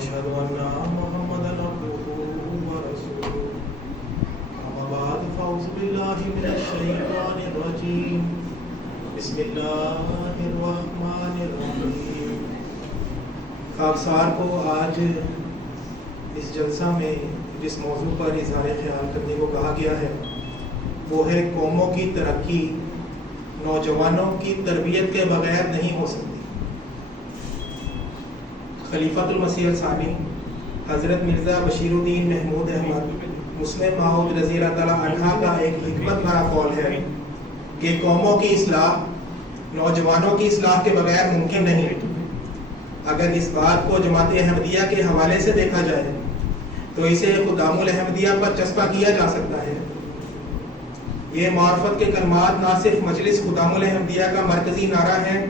وأشهد أن محمدا عبده ورسوله أما بعد فأعوذ بالله من الشيطان الرجيم بسم الله الرحمن الرحيم. خاکسار کو آج اس جلسہ میں جس موضوع پر اظہار خیال کرنے کو کہا گیا ہے وہ ہے قوموں کی ترقی نوجوانوں کی تربیت کے بغیر نہیں ہو سکتی. خلیفۃ المسیح الثانی حضرت مرزا بشیر الدین محمود احمد مسلم ماؤد رضی اللہ تعالیٰ عنہ کا ایک حکمت بھرا قول ہے کہ قوموں کی اصلاح نوجوانوں کی اصلاح کے بغیر ممکن نہیں. اگر اس بات کو جماعت احمدیہ کے حوالے سے دیکھا جائے تو اسے خدام الاحمدیہ پر چسپاں کیا جا سکتا ہے. یہ معرفت کے کلمات نہ صرف مجلس خدام الاحمدیہ کا مرکزی نعرہ ہے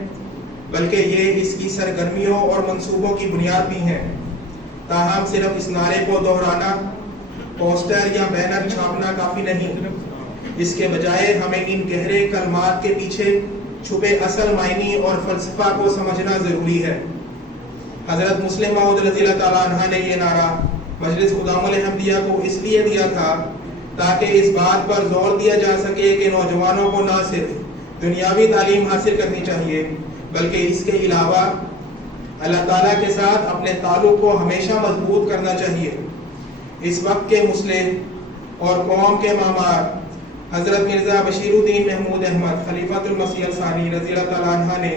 بلکہ یہ اس کی سرگرمیوں اور منصوبوں کی بنیاد بھی ہیں. تاہم صرف اس نعرے کو دہرانا پوسٹر یا بینر چھاپنا کافی نہیں. اس کے بجائے ہمیں ان گہرے کلمات کے پیچھے چھپے اصل معنی اور فلسفہ کو سمجھنا ضروری ہے. حضرت مسلم ماؤد رضی اللہ تعالیٰ عنہ نے یہ نعرہ مجلس خدام الاحمدیہ کو اس لیے دیا تھا تاکہ اس بات پر زور دیا جا سکے کہ نوجوانوں کو نہ صرف دنیاوی تعلیم حاصل کرنی چاہیے بلکہ اس کے علاوہ اللہ تعالیٰ کے ساتھ اپنے تعلق کو ہمیشہ مضبوط کرنا چاہیے. اس وقت کے مسلم اور قوم کے معمار حضرت مرزا بشیر الدین محمود احمد خلیفۃ المسیح الثانی رضی اللہ تعالیٰ عنہ نے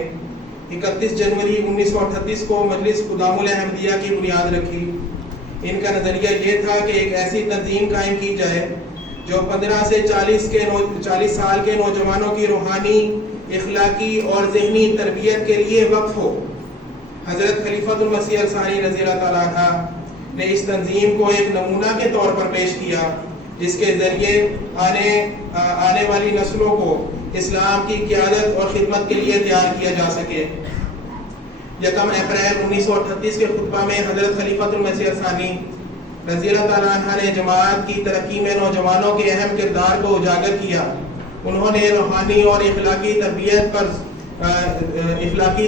31 جنوری 1938 کو مجلس خدام الاحمدیہ کی بنیاد رکھی. ان کا نظریہ یہ تھا کہ ایک ایسی تنظیم قائم کی جائے جو 15 سے 40 سال کے نوجوانوں کی روحانی اخلاقی اور ذہنی تربیت کے لیے وقف ہو. حضرت خلیفۃ المسیح الثانی رضی اللہ تعالیٰ عنہ نے اس تنظیم کو ایک نمونہ کے طور پر پیش کیا جس کے ذریعے آنے والی نسلوں کو اسلام کی قیادت اور خدمت کے لیے تیار کیا جا سکے. 1 اپریل 1938 کے خطبہ میں حضرت خلیفۃ المسیح الثانی رضی اللہ تعالیٰ عنہ نے جماعت کی ترقی میں نوجوانوں کے اہم کردار کو اجاگر کیا. انہوں نے روحانی اور اخلاقی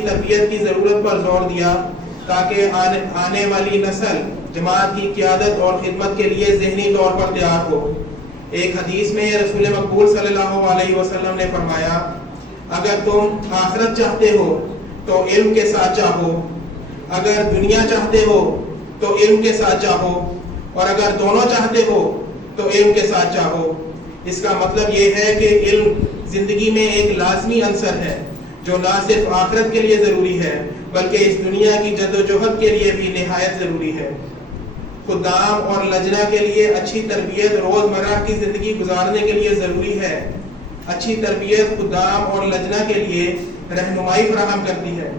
تربیت کی ضرورت پر زور دیا تاکہ آنے والی نسل جماعت کی قیادت اور خدمت کے لیے ذہنی طور پر تیار ہو. ایک حدیث میں رسول مقبول صلی اللہ علیہ وسلم نے فرمایا اگر تم آخرت چاہتے ہو تو علم کے ساتھ چاہو, اگر دنیا چاہتے ہو تو علم کے ساتھ چاہو, اور اگر دونوں چاہتے ہو تو علم کے ساتھ چاہو. اس کا مطلب یہ ہے کہ علم زندگی میں ایک لازمی عنصر ہے جو نہ صرف آخرت کے لیے ضروری ہے بلکہ اس دنیا کی جدوجہد کے لیے بھی نہایت ضروری ہے. خدام اور لجنہ کے لیے اچھی تربیت روزمرہ کی زندگی گزارنے کے لیے ضروری ہے. اچھی تربیت خدام اور لجنہ کے لیے رہنمائی فراہم کرتی ہے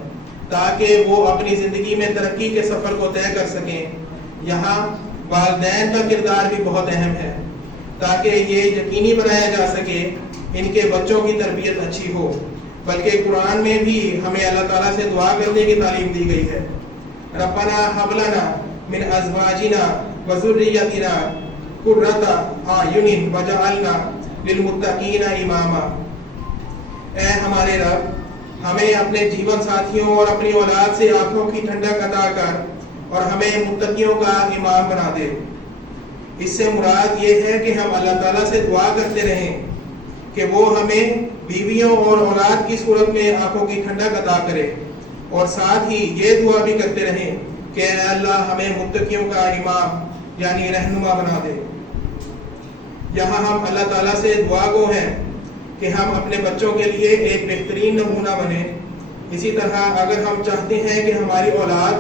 تاکہ وہ اپنی زندگی میں ترقی کے سفر کو طے کر سکیں. یہاں والدین کا کردار بھی بہت اہم ہے تاکہ یہ یقینی بنایا جا سکے ان کے بچوں کی تربیت اچھی ہو. بلکہ قرآن میں بھی ہمیں اللہ تعالیٰ سے دعا کرنے کی تعلیم دی گئی ہے. ربنا هب لنا من ازواجنا وذريتنا قرۃ اعین وجعلنا للمتقین اماما. اے ہمارے رب ہمیں اپنے جیون ساتھیوں اور اپنی اولاد سے آنکھوں کی ٹھنڈک عطا کر اور ہمیں متقیوں کا امام بنا دے. اس سے مراد یہ ہے کہ ہم اللہ تعالیٰ سے دعا کرتے رہیں کہ وہ ہمیں بیویوں اور اولاد کی صورت میں آنکھوں کی ٹھنڈک عطا کرے, اور ساتھ ہی یہ دعا بھی کرتے رہیں کہ اے اللہ ہمیں متقیوں کا امام یعنی رہنما بنا دے. یہاں ہم اللہ تعالیٰ سے دعا گو ہیں کہ ہم اپنے بچوں کے لیے ایک بہترین نمونہ بنیں. اسی طرح اگر ہم چاہتے ہیں کہ ہماری اولاد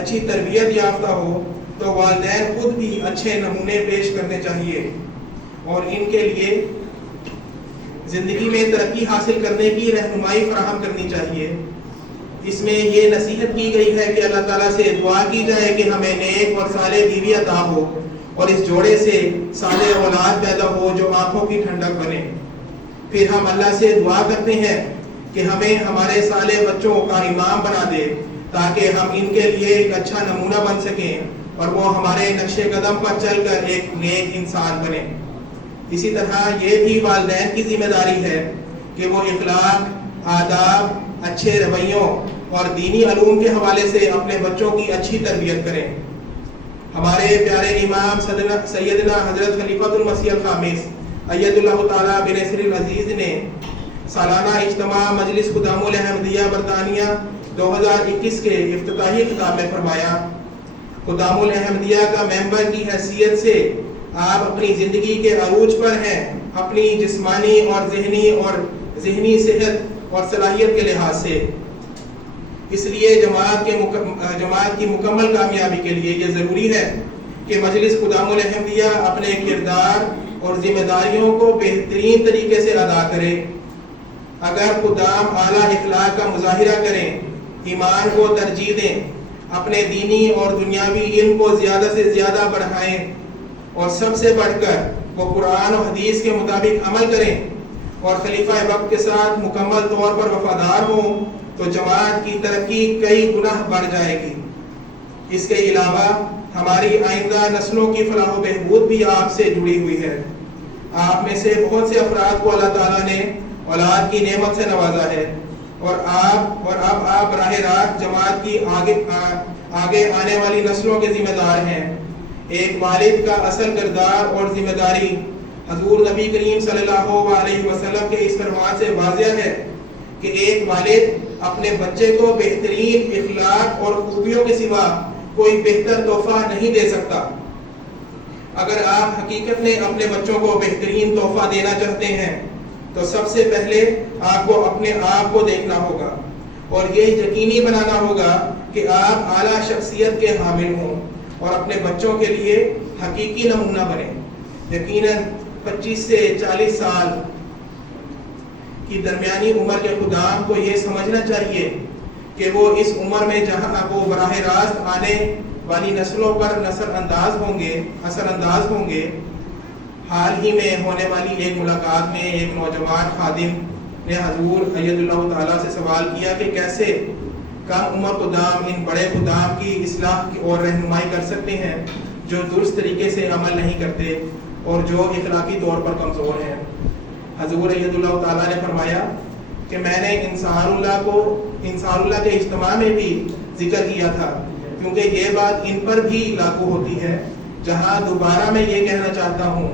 اچھی تربیت یافتہ ہو تو والدین خود بھی اچھے نمونے پیش کرنے چاہیے اور ان کے لیے زندگی میں ترقی حاصل کرنے کی رہنمائی فراہم کرنی چاہیے. اس میں یہ نصیحت کی گئی ہے کہ اللہ تعالیٰ سے دعا کی جائے کہ ہمیں نیک اور صالح بیوی عطا ہو اور اس جوڑے سے صالح اولاد پیدا ہو جو آنکھوں کی ٹھنڈک بنے. پھر ہم اللہ سے دعا کرتے ہیں کہ ہمیں ہمارے صالح بچوں کا امام بنا دے تاکہ ہم ان کے لیے ایک اچھا نمونہ بن سکیں اور وہ ہمارے نقش قدم پر چل کر ایک نیک انسان بنے. اسی طرح یہ بھی والدین کی ذمہ داری ہے کہ وہ اخلاق, آداب, اچھے رویوں اور دینی علوم کے حوالے سے اپنے بچوں کی اچھی تربیت کریں. ہمارے پیارے امام سیدنا حضرت خلیفۃ المسیح الخامس اید اللہ تعالیٰ بنصر العزیز نے سالانہ اجتماع مجلس خدام الاحمدیہ برطانیہ 2021 کے افتتاحی خطاب میں فرمایا، خدام الاحمدیہ کا ممبر کی حیثیت سے آپ اپنی زندگی کے عروج پر ہیں، اپنی جسمانی اور ذہنی صحت اور صلاحیت کے لحاظ سے۔ اس لیے جماعت کی مکمل کامیابی کے لیے یہ ضروری ہے کہ مجلس خدام الاحمدیہ اپنے کردار اور ذمہ داریوں کو بہترین طریقے سے ادا کرے۔ اگر خدام اعلیٰ اخلاق کا مظاہرہ کریں، ایمان کو ترجیح دیں، اپنے دینی اور دنیاوی علم کو زیادہ سے زیادہ بڑھائیں اور سب سے بڑھ کر وہ قرآن و حدیث کے مطابق عمل کریں اور خلیفہ وقت کے ساتھ مکمل طور پر وفادار ہوں، تو جماعت کی ترقی کئی گنا بڑھ جائے گی۔ اس کے علاوہ ہماری آئندہ نسلوں کی فلاح و بہبود بھی آپ سے جڑی ہوئی ہے۔ آپ میں سے بہت سے افراد کو اللہ تعالیٰ نے اولاد کی نعمت سے نوازا ہے اور اب آپ براہ راست جماعت کی آگے آنے والی نسلوں کے ذمہ دار ہیں۔ ایک والد کا اصل کردار اور ذمہ داری حضور نبی کریم صلی اللہ علیہ وسلم کے اس فرمان سے واضح ہے کہ ایک والد اپنے بچے کو بہترین اخلاق اور خوبیوں کے سوا کوئی بہتر تحفہ نہیں دے سکتا۔ اگر آپ حقیقت میں اپنے بچوں کو بہترین تحفہ دینا چاہتے ہیں تو سب سے پہلے آپ کو اپنے آپ کو دیکھنا ہوگا اور یہ یقینی بنانا ہوگا کہ آپ اعلیٰ شخصیت کے حامل ہوں اور اپنے بچوں کے لیے حقیقی نمونہ بنیں۔ یقیناً 25 سے 40 سال کی درمیانی عمر کے خدام کو یہ سمجھنا چاہیے کہ وہ اس عمر میں جہاں وہ براہ راست آنے والی نسلوں پر اثر انداز ہوں گے۔ حال ہی میں ہونے والی ایک ملاقات میں ایک نوجوان خادم نے حضور اید اللہ تعالیٰ سے سوال کیا کہ کیسے کم عمر خدام ان بڑے خدام کی اصلاح اور رہنمائی کر سکتے ہیں جو درست طریقے سے عمل نہیں کرتے اور جو اخلاقی طور پر کمزور ہیں۔ حضور اید اللہ تعالیٰ نے فرمایا کہ میں نے انصار اللہ کے اجتماع میں بھی ذکر کیا تھا، کیونکہ یہ بات ان پر بھی لاگو ہوتی ہے، جہاں دوبارہ میں یہ کہنا چاہتا ہوں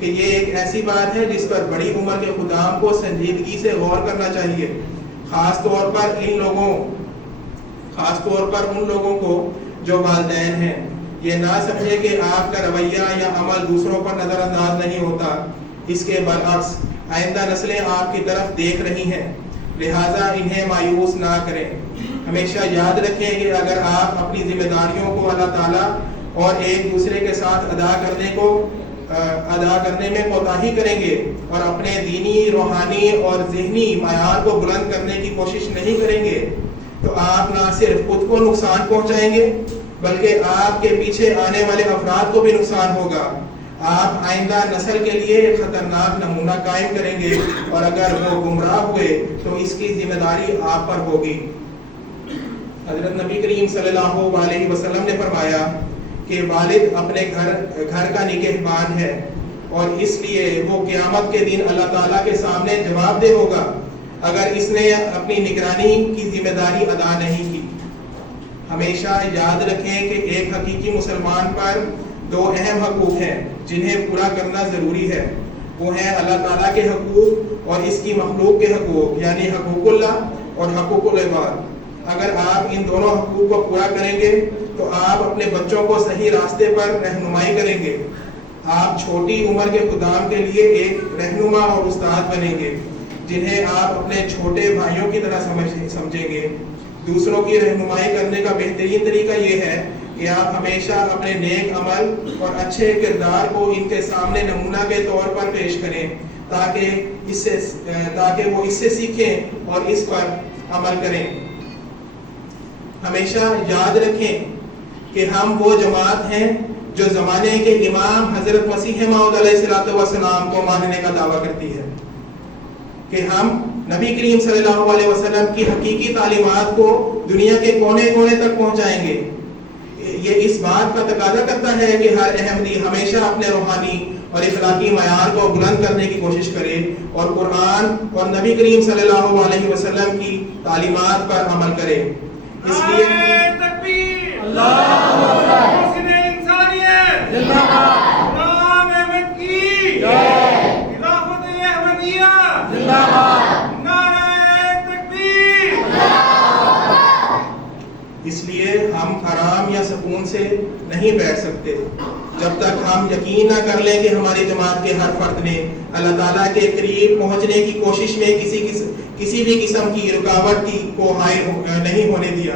کہ یہ ایک ایسی بات ہے جس پر بڑی عمر کے خدام کو سنجیدگی سے غور کرنا چاہیے، خاص طور پر ان لوگوں کو جو والدین ہیں۔ یہ نہ سمجھے کہ آپ کا رویہ یا عمل دوسروں پر نظر انداز نہیں ہوتا، اس کے برعکس آئندہ نسلیں آپ کی طرف دیکھ رہی ہیں، لہٰذا انہیں مایوس نہ کریں۔ ہمیشہ یاد رکھیں کہ اگر آپ اپنی ذمہ داریوں کو اللہ تعالیٰ اور ایک دوسرے کے ساتھ ادا کرنے میں کوتاہی کریں گے اور اپنے دینی، روحانی اور ذہنی معیار کو بلند کرنے کی کوشش نہیں کریں گے تو آپ نہ صرف خود کو نقصان پہنچائیں گے بلکہ آپ کے پیچھے آنے والے افراد کو بھی نقصان ہوگا۔ آپ آئندہ نسل کے لیے خطرناک نمونہ قائم کریں گے اور اگر وہ گمراہ ہوئے تو اس کی ذمہ داری آپ پر ہوگی۔ حضرت نبی کریم صلی اللہ علیہ وسلم نے فرمایا کہ والد اپنے گھر کا نگہبان ہے اور اس لیے وہ قیامت کے دن اللہ تعالیٰ کے سامنے جواب دہ ہوگا اگر اس نے اپنی نگرانی کی ذمہ داری ادا نہیں کی۔ ہمیشہ یاد رکھیں کہ ایک حقیقی مسلمان پر 2 اہم حقوق ہیں جنہیں پورا کرنا ضروری ہے، وہ ہیں اللہ تعالیٰ کے حقوق اور اس کی مخلوق کے حقوق، یعنی حقوق اللہ اور حقوق العباد۔ اگر آپ ان دونوں حقوق کو پورا کریں گے تو آپ اپنے بچوں کو صحیح راستے پر رہنمائی کریں گے۔ آپ چھوٹی عمر کے خدام کے لیے ایک رہنما اور استاد بنیں گے جنہیں آپ اپنے چھوٹے بھائیوں کی طرح سمجھیں گے۔ دوسروں کی رہنمائی کرنے کا بہترین طریقہ یہ ہے کہ آپ ہمیشہ اپنے نیک عمل اور اچھے کردار کو ان کے سامنے نمونہ کے طور پر پیش کریں تاکہ وہ اس سے سیکھیں اور اس پر عمل کریں۔ ہمیشہ یاد رکھیں کہ ہم وہ جماعت ہیں جو زمانے کے امام حضرت مسیح موعود علیہ السلام کو ماننے کا دعویٰ کرتی ہے، کہ ہم نبی کریم صلی اللہ علیہ وسلم کی حقیقی تعلیمات کو دنیا کے کونے کونے تک پہنچائیں گے۔ یہ اس بات کا تقاضا کرتا ہے کہ ہر احمدی ہمیشہ اپنے روحانی اور اخلاقی معیار کو بلند کرنے کی کوشش کرے اور قرآن اور نبی کریم صلی اللہ علیہ وسلم کی تعلیمات پر عمل کرے۔ اس لیے اس لیے ہم آرام یا سکون سے نہیں بیٹھ سکتے جب تک ہم یقین نہ کر لیں کہ ہماری جماعت کے ہر فرد نے اللہ تعالیٰ کے قریب پہنچنے کی کوشش میں کسی بھی قسم کی رکاوٹ کو حائل نہیں ہونے دیا۔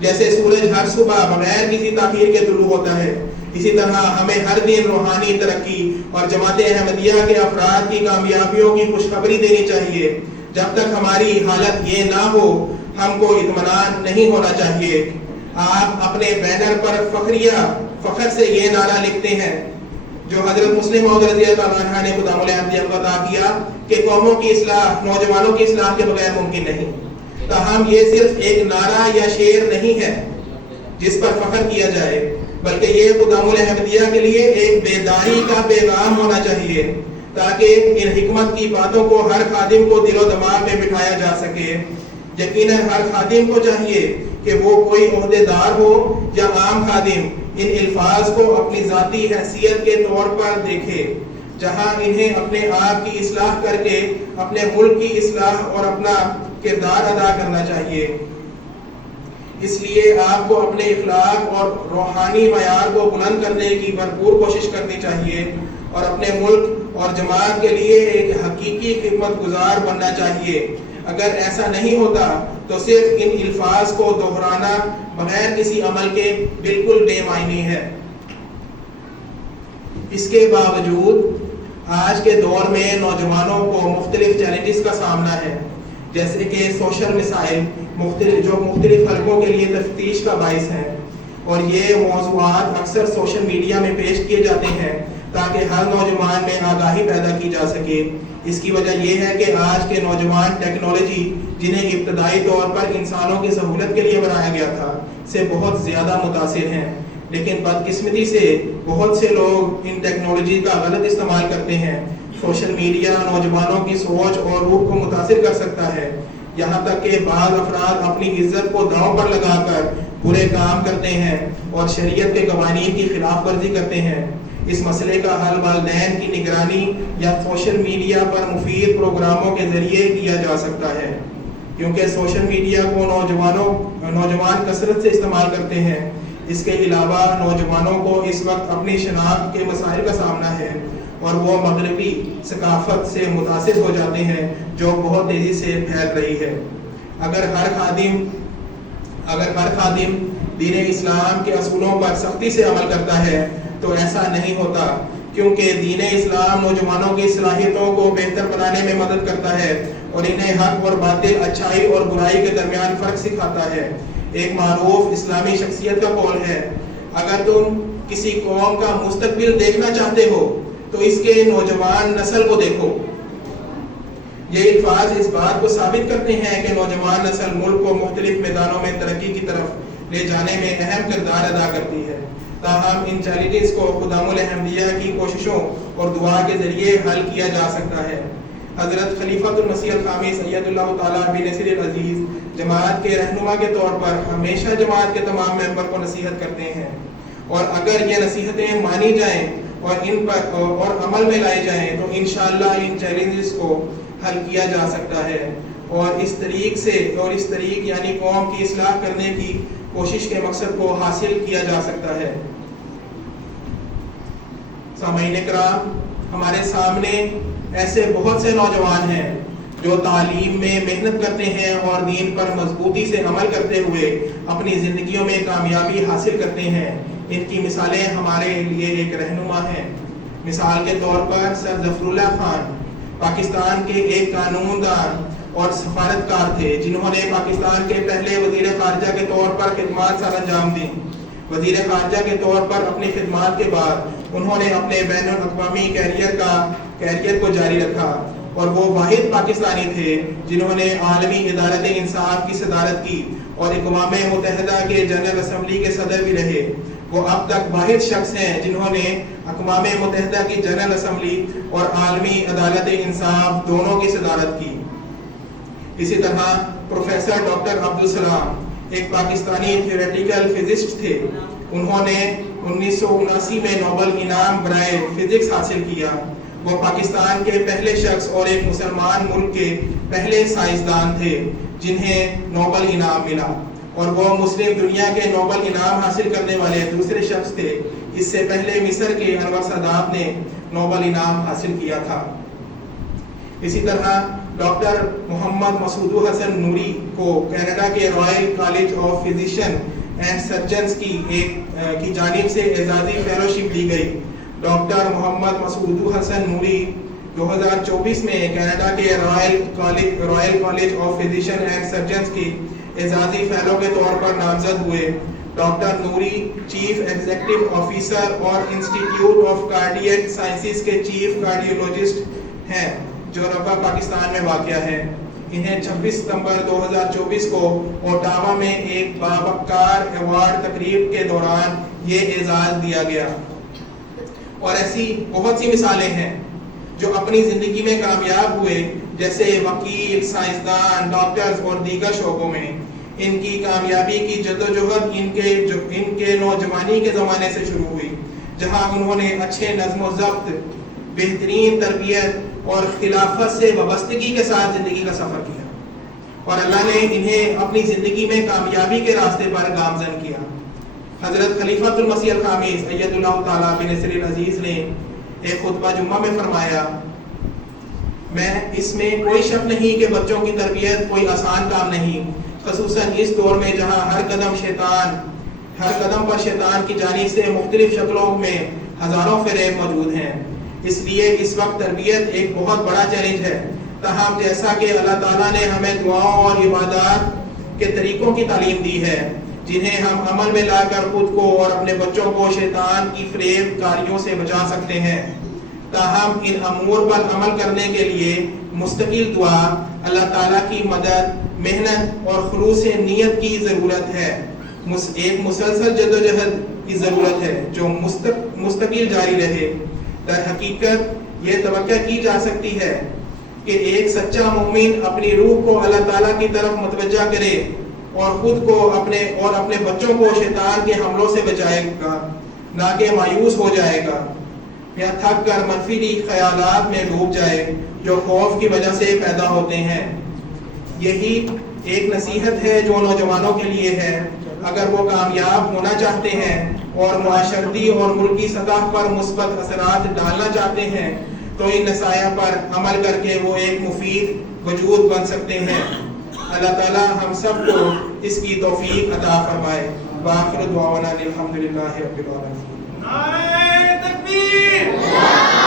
جیسے سورج ہر صبح بغیر کسی تاخیر کے طلوع ہوتا ہے، اسی طرح ہمیں ہر دن روحانی ترقی اور جماعت احمدیہ کے افراد کی کامیابیوں کی خوشخبری دینی چاہیے۔ جب تک ہماری حالت یہ نہ ہو ہم کو اطمینان نہیں ہونا چاہیے۔ آپ اپنے بینر پر فخر سے یہ نعرہ لکھتے ہیں جو حضرت مسلم موعود رضی اللہ عنہ نے مدام الاحمدیہ کو عطا کیا کہ قوموں کی اصلاح نوجوانوں کی اصلاح کے بغیر ممکن نہیں۔ تاہم یہ صرف ایک نعرہ یا شعر نہیں ہے جس پر فخر کیا جائے، بلکہ یہ مدام الاحمدیہ کے لیے ایک بیداری کا پیغام ہونا چاہیے تاکہ ان حکمت کی باتوں کو ہر خادم کو دل و دماغ میں بٹھایا جا سکے۔ یقیناً ہر خادم کو چاہیے کہ وہ کوئی عہدیدار ہو یا عام خادم ان الفاظ کو اپنی ذاتی حیثیت کے طور پر دیکھے، جہاں انہیں اپنے آپ کی اصلاح کر کے اپنے ملک کی اصلاح اور اپنا کردار ادا کرنا چاہیے۔ اس لیے آپ کو اپنے اخلاق اور روحانی معیار کو بلند کرنے کی بھرپور کوشش کرنی چاہیے اور اپنے ملک اور جماعت کے لیے ایک حقیقی خدمت گزار بننا چاہیے۔ اگر ایسا نہیں ہوتا تو صرف ان الفاظ کو دہرانا بغیر کسی عمل کے بالکل بے معنی ہے۔ اس کے باوجود آج کے دور میں نوجوانوں کو مختلف چیلنجز کا سامنا ہے، جیسے کہ سوشل مسائل جو مختلف حلقوں کے لیے تفتیش کا باعث ہیں، اور یہ موضوعات اکثر سوشل میڈیا میں پیش کیے جاتے ہیں تاکہ ہر نوجوان میں آگاہی پیدا کی جا سکے۔ اس کی وجہ یہ ہے کہ آج کے نوجوان ٹیکنالوجی جنہیں ابتدائی طور پر انسانوں کی سہولت کے لیے بنایا گیا تھا سے بہت زیادہ متاثر ہیں، لیکن بدقسمتی سے بہت سے لوگ ان ٹیکنالوجی کا غلط استعمال کرتے ہیں۔ سوشل میڈیا نوجوانوں کی سوچ اور روح کو متاثر کر سکتا ہے، یہاں تک کہ بعض افراد اپنی عزت کو داؤ پر لگا کر برے کام کرتے ہیں اور شریعت کے قوانین کی خلاف ورزی کرتے ہیں۔ اس مسئلے کا حل والدین کی نگرانی یا سوشل میڈیا پر مفید پروگراموں کے ذریعے کیا جا سکتا ہے، کیونکہ سوشل میڈیا کو نوجوان کثرت سے استعمال کرتے ہیں۔ اس کے علاوہ نوجوانوں کو اس وقت اپنی شناخت کے مسائل کا سامنا ہے اور وہ مغربی ثقافت سے متاثر ہو جاتے ہیں جو بہت تیزی سے پھیل رہی ہے۔ اگر ہر خادم دین اسلام کے اصولوں پر سختی سے عمل کرتا ہے تو ایسا نہیں ہوتا، کیونکہ دین اسلام نوجوانوں کی صلاحیتوں کو بہتر بنانے میں مدد کرتا ہے اور انہیں حق اور باطل، اچھائی اور برائی کے درمیان فرق سکھاتا ہے۔ ایک معروف اسلامی شخصیت کا قول ہے، اگر تم کسی قوم کا مستقبل دیکھنا چاہتے ہو تو اس کے نوجوان نسل کو دیکھو۔ یہ الفاظ اس بات کو ثابت کرتے ہیں کہ نوجوان نسل ملک کو مختلف میدانوں میں ترقی کی طرف لے جانے میں اہم کردار ادا کرتی ہے۔ تاہم ان چیلنجز کو مدام الاحمدیہ کی کوششوں اور دعا کے ذریعے حل کیا جا سکتا ہے۔ حضرت خلیفۃ المسیح الخامس سید اللہ تعالیٰ بن نصیر العزیز جماعت کے رہنما کے طور پر ہمیشہ جماعت کے تمام ممبر کو نصیحت کرتے ہیں، اور اگر یہ نصیحتیں مانی جائیں اور ان پر اور عمل میں لائے جائیں تو انشاءاللہ ان چیلنجز کو حل کیا جا سکتا ہے اور اس طریق یعنی قوم کی اصلاح کرنے کی کوشش کے مقصد کو حاصل کیا جا سکتا ہے۔ سامعین کرام، ہمارے سامنے ایسے بہت سے نوجوان ہیں جو تعلیم میں محنت کرتے ہیں اور دین پر مضبوطی سے عمل کرتے ہوئے اپنی زندگیوں میں کامیابی حاصل کرتے ہیں۔ ان کی مثالیں ہمارے لیے ایک رہنما ہیں۔ مثال کے طور پر سر ظفر اللہ خان پاکستان کے ایک قانون دان اور سفارتکار تھے جنہوں نے پاکستان کے پہلے وزیر خارجہ کے طور پر خدمات سر انجام دیں۔ وزیر خارجہ کے طور پر اپنی خدمات کے بعد انہوں نے اپنے بین الاقوامی کیریئر کو جاری رکھا اور وہ واحد پاکستانی تھے جنہوں نے عالمی عدالت انصاف کی صدارت کی اور اقوام متحدہ کے جنرل اسمبلی کے صدر بھی رہے۔ وہ اب تک واحد شخص ہیں جنہوں نے اقوام متحدہ کی جنرل اسمبلی اور عالمی عدالت انصاف دونوں کی صدارت کی۔ اسی طرح پروفیسر ڈاکٹر عبدالسلام ایک پاکستانی تھیوریٹیکل فزسٹ تھے۔ انہوں نے 1979 میں نوبل انعام برائے فزکس حاصل کیا۔ وہ پاکستان کے پہلے شخص اور ایک مسلمان ملک کے پہلے سائنسدان تھے جنہیں نوبل انعام ملا، اور وہ مسلم دنیا کے نوبل انعام حاصل کرنے والے دوسرے شخص تھے. اس سے پہلے مصر کے انور سادات نے نوبل انعام حاصل کیا تھا. اسی طرح ڈاکٹر محمد مسعود حسن نوری کو کینیڈا کے Royal college of physician and surgeons کی جانب سے اعزازی فیلوشپ دی گئی. ڈاکٹر محمد مسعود حسن نوری 2024 میں کینیڈا کے Royal college of physician and surgeons کی اعزازی فیلو کے طور پر نامزد ہوئے. ڈاکٹر نوری چیف ایگزیکٹو آفیسر اور انسٹیٹیوٹ آف کارڈیاک سائنسز کے چیف کارڈیولوجسٹ ہیں جو رفح پاکستان میں واقع ہے. انہیں 26 ستمبر 2024 کو اوٹاوا میں ایک باوقار ایوارڈ تقریب کے دوران یہ اعزاز دیا گیا. اور ایسی بہت سی مثالیں ہیں جو اپنی زندگی میں کامیاب ہوئے، جیسے وکیل، سائنسدان، ڈاکٹرز اور دیگر شعبوں میں. ان کی کامیابی کی جدوجہد ان کے نوجوانی کے زمانے سے شروع ہوئی، جہاں انہوں نے اچھے نظم و ضبط، بہترین تربیت اور خلافت سے وابستگی کے ساتھ زندگی کا سفر کیا، اور اللہ نے انہیں اپنی زندگی میں کامیابی کے راستے پر گامزن کیا. حضرت خلیفۃ المسیح الخامس اید اللہ تعالیٰ بنصر العزیز نے ایک خطبہ جمعہ میں فرمایا، میں اس میں کوئی شک نہیں کہ بچوں کی تربیت کوئی آسان کام نہیں، خصوصاً اس دور میں جہاں ہر قدم پر شیطان کی جانب سے مختلف شکلوں میں ہزاروں فریب موجود ہیں. اس لیے اس وقت تربیت ایک بہت بڑا چیلنج ہے. تاہم جیسا کہ اللہ تعالیٰ نے ہمیں دعاؤں اور عبادات کے طریقوں کی تعلیم دی ہے جنہیں ہم عمل میں لا کر خود کو اور اپنے بچوں کو شیطان کی فریب کاریوں سے بچا سکتے ہیں، تاہم ان امور پر عمل کرنے کے لیے مستقل دعا، اللہ تعالیٰ کی مدد، محنت اور خلوص نیت کی ضرورت ہے. ایک مسلسل جدوجہد کی ضرورت ہے جو مستقل جاری رہے. در حقیقت یہ توقع کی جا سکتی ہے کہ ایک سچا مومن اپنی روح کو اللہ تعالیٰ کی طرف متوجہ کرے اور خود کو اپنے بچوں کو شیطان کے حملوں سے بچائے گا، نہ کہ مایوس ہو جائے گا یا تھک کر منفی خیالات میں ڈوب جائے جو خوف کی وجہ سے پیدا ہوتے ہیں. یہی ایک نصیحت ہے جو نوجوانوں کے لیے ہے. اگر وہ کامیاب ہونا چاہتے ہیں اور معاشرتی اور ملکی سطح پر مثبت اثرات ڈالنا چاہتے ہیں تو ان نصائح پر عمل کر کے وہ ایک مفید وجود بن سکتے ہیں. اللہ تعالی ہم سب کو اس کی توفیق عطا فرمائے. وآخر دعوانا الحمدللہ رب العالمین.